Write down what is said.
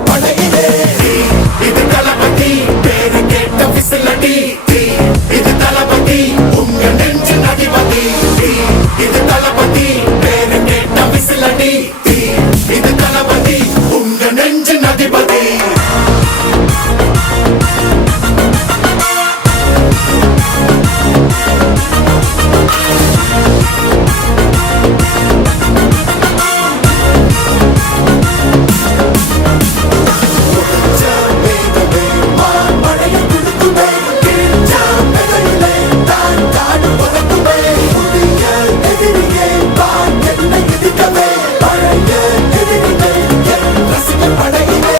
படையிலே இது தளபதி பேரு கேட்ட விசிலடி இது தளபதி உங்க நெஞ்சின் அதிபதி இது தளபதி பேரு கேட்ட விசிலடி இது தளபதி உங்க நெஞ்சின் அதிபதி